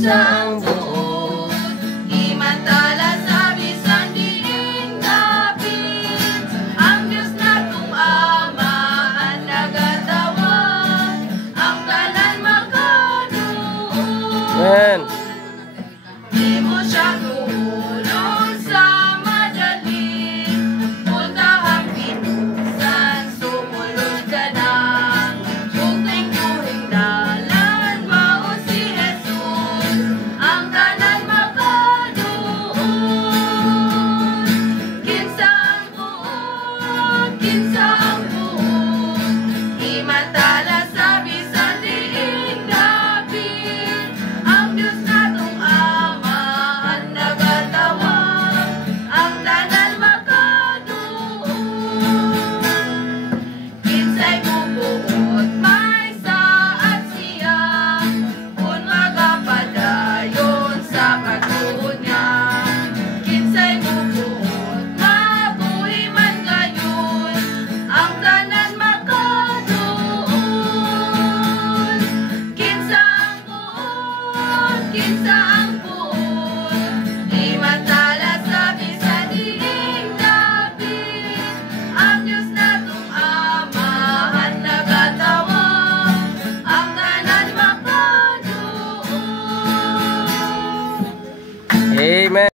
sa ang buo. Imantala sa bisan diing napit, ang Diyos na kong Ama ang nagatawag, ang tanan magkanuo. Amen.